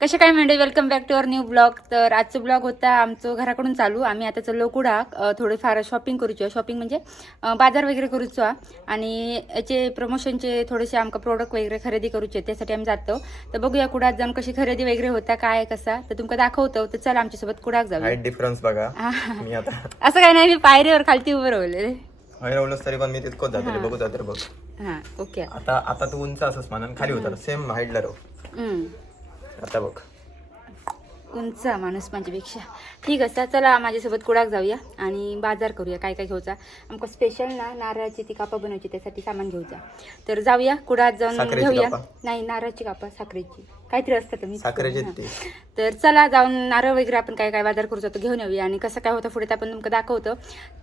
कसे काय म्हणजे welcome back to our new blog. तर आजचं ब्लॉग होता आमचं घराकडून चालू. आम्ही आता चाललो कुडाक थोडेफार शॉपिंग करूचो. शॉपिंग म्हणजे बाजार वगैरे करूचो आणि याचे प्रमोशनचे थोडेसे आमका प्रोडक्ट वगैरे खरेदी करूचे, त्यासाठी आम्ही जातो. तर बघूया कुडाक जाऊन कशी खरेदी वगैरे होता, काय कसा तर तुमका दाखवतो. तर चला आमच्यासोबत कुडाक जाऊया. डिफरन्स बघा. मी आता असं काय नाही, मी पायरीवर खालती उभं राहिलेले. हरवलंच तरी पण मी तितकंच जाते बघू जाते बघ. हां ओके. आता तू उंच असंच म्हणून खाली होता सेम हाईटला राहू. आता बघ उंच माणूस माझ्यापेक्षा. ठीक आहे, चला माझ्यासोबत कुडाक जाऊया आणि बाजार करूया. काय काय घेऊचा आमका स्पेशल ना, नारळाची ती कापा बनवायची, त्यासाठी सामान घेऊचा. तर जाऊया कुडाक जाऊन घेऊया. नाही, नारळाची कापा, साखरेची काहीतरी असतं मी साखरेची. तर चला जाऊन नारळ वगैरे आपण काय काय बाजार करू जातो घेऊन येऊया आणि कसं काय होतं पुढे ते आपण तुमचं दाखवतो.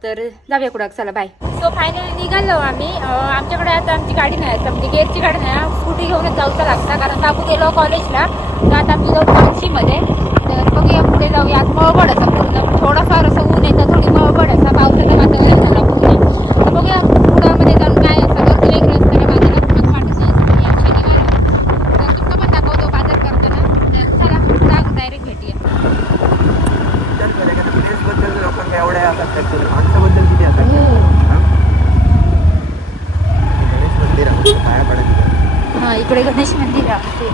तर जाऊया कुडाक, चला बाय. सो फायनली निघालो आम्ही. आमच्याकडे आता आमची गाडी नाही असं, म्हणजे गेअरची गाडी नाही, स्कूटी घेऊनच जाऊचा लागता, कारण बाबू गेलो कॉलेजला. तर आता आम्ही जाऊ मानशीमध्ये. तर बघूया पुढे जाऊया. आज मळबड असं पूर्ण, थोडंफार असं ऊन येतं, थोडी मळबड असा, पावसाचं वातावरण झाला पूर्ण. तर बघूया कुडामध्ये जाऊन काय असं गर्दी वगैरे असतं का बाजारात, मग वाटत नाही या शनिवार. तर तुमचं पण दाखवतो बाजार करताना. तर चला कुडाक डायरेक्ट भेटूया. बद्दल लोकांना एवढ्या माणसाबद्दल किती असतात. गणेश मंदिर पाया पडायचं. हां, इकडे गणेश मंदिर आहे.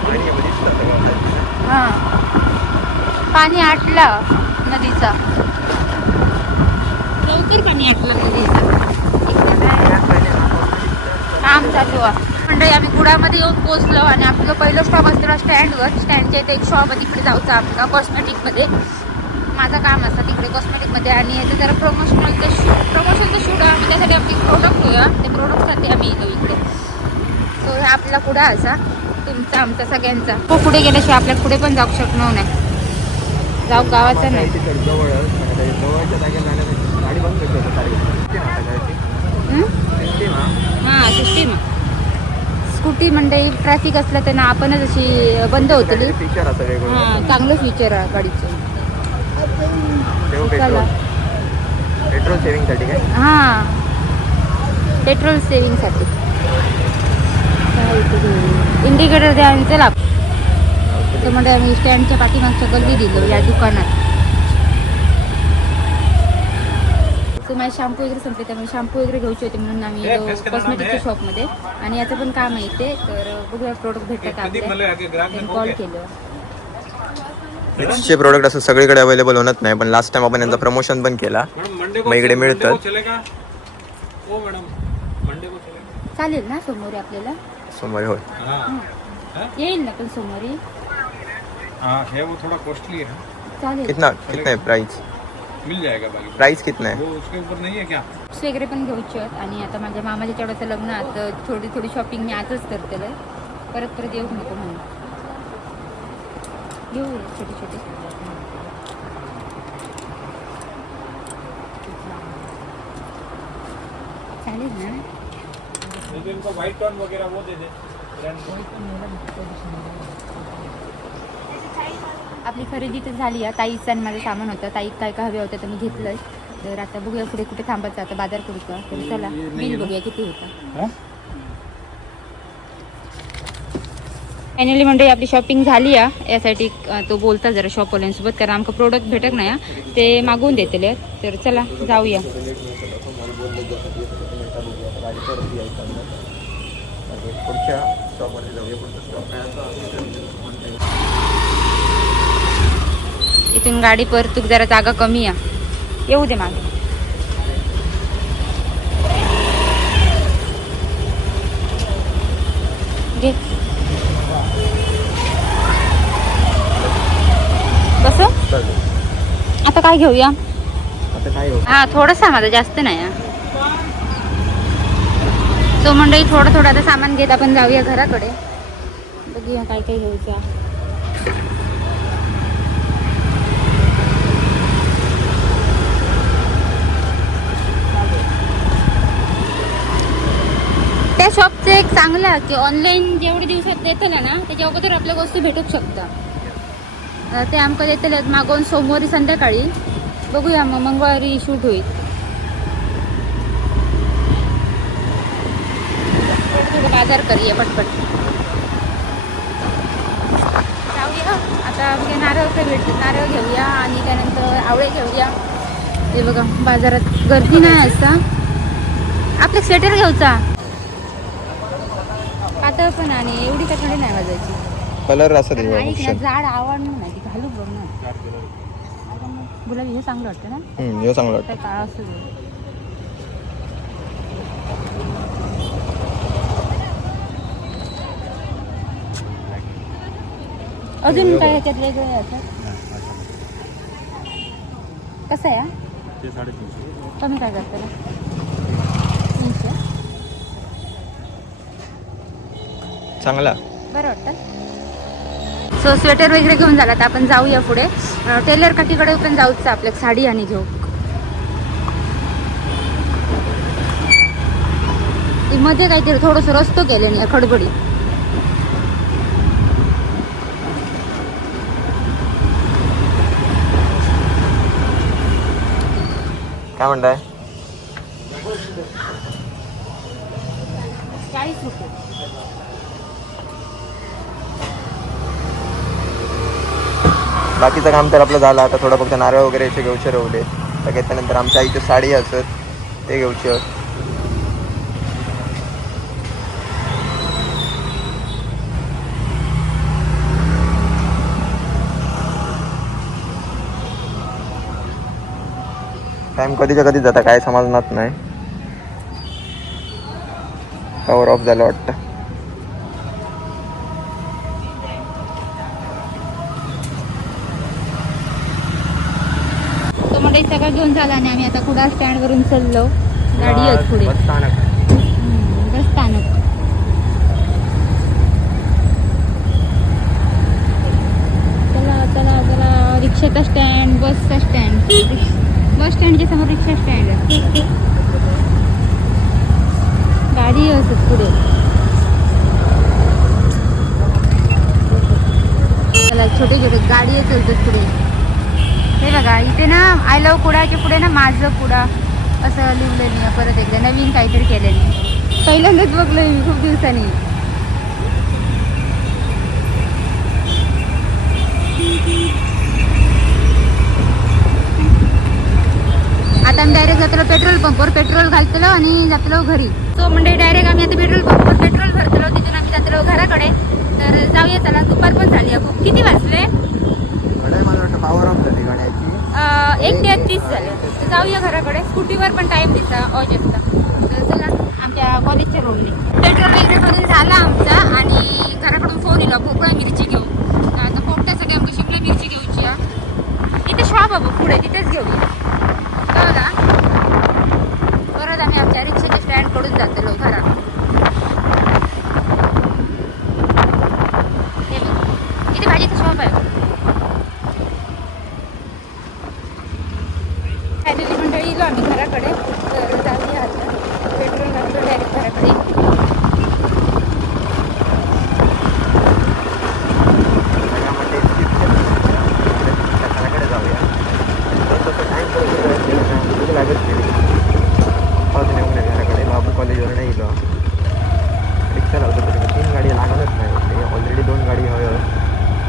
हां, पाणी आटलं नदीचा, लवकर पाणी आटलं नदीचं. काम चालू आहे म्हणजे. आम्ही कुडामध्ये येऊन पोहोचलो आणि आपलं पहिलं स्टॉप असलेला स्टँडवर. स्टँडच्या इथे एक शॉप आहे, तिकडे जाऊचं आपलं कॉस्मेटिकमध्ये. माझं काम असतं तिकडे कॉस्मेटिकमध्ये आणि याचं जरा प्रमोशनचं शूट आहे. आम्ही त्यासाठी आपली प्रोडक्ट होऊया, ते प्रोडक्टसाठी आम्ही येतो इकडे. सो हे आपला कुडा असा तुमचा आमचा सगळ्यांचा. तो पुढे गेल्याशिवाय आपल्या पुढे पण जाऊ शकणार नाही. जाऊ गावाचं नाही. हां, सिस्टीम स्कूटी म्हणजे ट्रॅफिक असलं तर ना आपणच अशी बंद होतली. हां, चांगलं फीचर आहे गाडीचं. पेट्रोल सेव्हिंगसाठी काय? हां, पेट्रोल सेव्हिंगसाठी. इंडिकेटर द्यायचं लाभ. तर म्हणजे आम्ही स्टँडच्या पाठीमागच्या गल्ली दिलो या दुकानात. तर माझे शॅम्पू वगैरे संपले, त्यामुळे शॅम्पू वगैरे घ्यायचे होते म्हणून आम्ही कॉस्मेटिकच्या शॉपमध्ये. आणि याचं पण काम आहे इथे. तर बघूया प्रोडक्ट भेटतात आपल्याला, कॉल केलं. चे प्रोडक्ट असं सगळीकडे अवेलेबल होत नाही, पण लास्ट टाइम आपण यांचा प्रमोशन पण केला, मग इकडे मिळतात. चालेल ना सोमवारी आपल्याला? सोमवारी होय, येईल ना पण सोमवारी. थोड़ा कॉस्टली है. चालेल. कितना है प्राइस? मिल जाएगा बाकी. प्राइस कितना है? वो उसके ऊपर नहीं है क्या? वगैरे पण घ्यायचे आहेत. आणि आता माझ्या मामाच्या तेवढ्याचं लग्न आहे, तर थोडी शॉपिंग मी आजच करते. परत येऊ नको म्हणून घेऊ छोटे छोटे. चालेल ना. इनको व्हाइट टोन वगैरह वो दे दे. आपली खरेदी तर झाली आहे. ताईचं आणि माझं सामान होतं. ताई काय काय हवे होतं तर मी घेतलंय. तर आता बघूया पुढे कुठे थांबायचं, आता बाजार करू का. तर चला बिल बघूया किती होतं. फायनली म्हणजे आपली शॉपिंग झाली आहे. यासाठी तो बोलता जरा शॉपवाल्यांसोबत, कारण आमचं प्रोडक्ट भेटत नाही ते मागवून देतले. तर चला जाऊया. इथून गाडी परतूक जरा जागा कमी आहे. येऊ दे मागे. घे बस. आता काय घेऊया? हा, थोडंसं माझं जास्त नाही. सो मंडळी थोडं आता सामान घेत आपण जाऊया घराकडे. बघूया काय काय घ्यायचं. त्या शॉपचं एक चांगलं आहे की ऑनलाईन जेवढे दिवसात देतलं ना, त्याच्या अगोदर आपल्या वस्तू भेटूक शकतात. ते आमचं देतलं मागवून सोमवारी संध्याकाळी. बघूया मग मंगळवारी शूट होईल. बाजार करूया पटपट. जाऊया आता बघा नारळ काय भेटतात, नारळ घेऊया आणि त्यानंतर आवळे घेऊया. हे बघा बाजारात गर्दी नाही असता. आपलं स्वेटर घ्यायचा पातळ पण आणि एवढी काय थंडी नाही वाजायची. कलर असं कारण दे ऐक ना ऑप्शन. जाड आवडणार नाही ती घालू बघ ना. गुलाबी हे चांगलं वाटतं ना, हे चांगलं वाटतं. काय काळा असतो ते. अजून काय ह्याच्यात वेगळं आहे असं? कसं आहे हा? ते 350. कमी काय करतं ना 300 चांगला. बरं वाटतं. सो स्वेटर वगैरे घेऊन झाला तर आपण जाऊया पुढे टेलर काकीकडे पण जाऊच आपल्या साडी आणि घेऊ. मध्ये काहीतरी थोडंसं रस्तो केले नाही खडबडी. काय म्हणताय? 40 रुपये. बाकीचं काम तर आपलं झालं. आता थोडं फक्त नारळ वगैरे याचे घेऊचे राहिले. तर घेतल्यानंतर आमच्या आईची साडी असत ते घेऊचे. टाइम कधीच्या कधी जाता काय समजणार नाही. पॉवर ऑफ झालं वाटतं. तो म्हणजे सगळं घेऊन झाला आणि आम्ही आता कुडाळ स्टँड वरून चाललो. गाडी आहे पुढे बस स्थानक. बस स्थानक. चला चला चला रिक्षाचा स्टँड, बसचा स्टँड. बस स्टँडच्या समोर रिक्षा स्टँड आहे. गाडी असत पुढे. चला छोटे छोटे गाडी चालतात पुढे. हे बघा इथे ना आय लव्ह कुडाच्या पुढे ना माझं कुडा असं लिहिलेलं नाही. परत एकदा नवीन काहीतरी केलेलं नाही. पहिल्यांदाच बघलोय मी खूप दिवसांनी. आता आम्ही डायरेक्ट जातलो पेट्रोल पंपवर. पेट्रोल घालतलो आणि जातलो घरी. सो म्हणजे डायरेक्ट आम्ही आता पेट्रोल पंपवर पेट्रोल भरतलो. तिथून आम्ही जातलो घराकडे. तर जाऊया चला. दुपार पण झाली आहे खूप. किती वाजले? मला वाटतं पॉवर ऑफ झाली गाड्याची. 1:30 झाले. तर जाऊया घराकडे. स्कूटीवर पण टाइम दिसा ऑजसला. तर चला आमच्या कॉलेजच्या रोडने पेट्रोल वगैरे भरून झाला आमचा आणि घराकडून फोन येला भोपळा मिरची घेऊ. आता पोपट्यासाठी आमची शिमला मिरची घेऊची आहे. इथे शॉप बाबा पुढे तिथेच घेऊया. बघा परत आम्ही आमच्या रिक्षाच्या स्टँडकडून जातलो घरात. हे बघ इथे भाजीचं शॉप आहे. फॅमिली मंडळी येलो आम्ही घराकडे. तर जाऊया आता. पेट्रोल घालतो डायरेक्ट घराकडे. घराकडे जाऊया. तसं टाइम लागत गेली. घराकडे बाबू कॉलेजवर नाही गेलो. रिक्षा लावतो तरी 3 गाडी लागतच नाही. ऑलरेडी 2 गाडी हवं.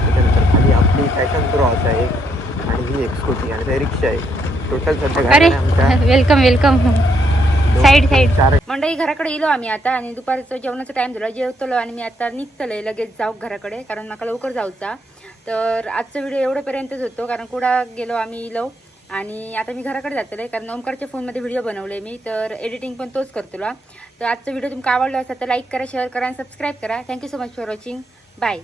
त्याच्यानंतर खाली आपली फॅशन प्रो असं आहे आणि ही एक स्कूटी आणि ते रिक्षा आहे. टोटल सध्या अरे आमच्या वेलकम वेलकम. Side side. 4 मंडळी घराकडे येलो आम्ही आता आणि दुपारचं जेवणाचा टाइम झाला. जेवतलो आणि मी आता निघतलोय लगेच जाऊ घराकडे कारण मला लवकर जाऊचा. तर आजचा व्हिडिओ एवढ्यापर्यंतच होतो कारण कुडा गेलो आम्ही येलो आणि आता मी घराकडे जातले कारण ओमकारच्या फोनमध्ये व्हिडिओ बनवले मी. तर एडिटिंग पण तोच करतो. तर आजचा व्हिडिओ तुमका आवडला असेल तर लाईक करा, शेअर करा आणि सबस्क्राईब करा. Thank you so much for watching. Bye.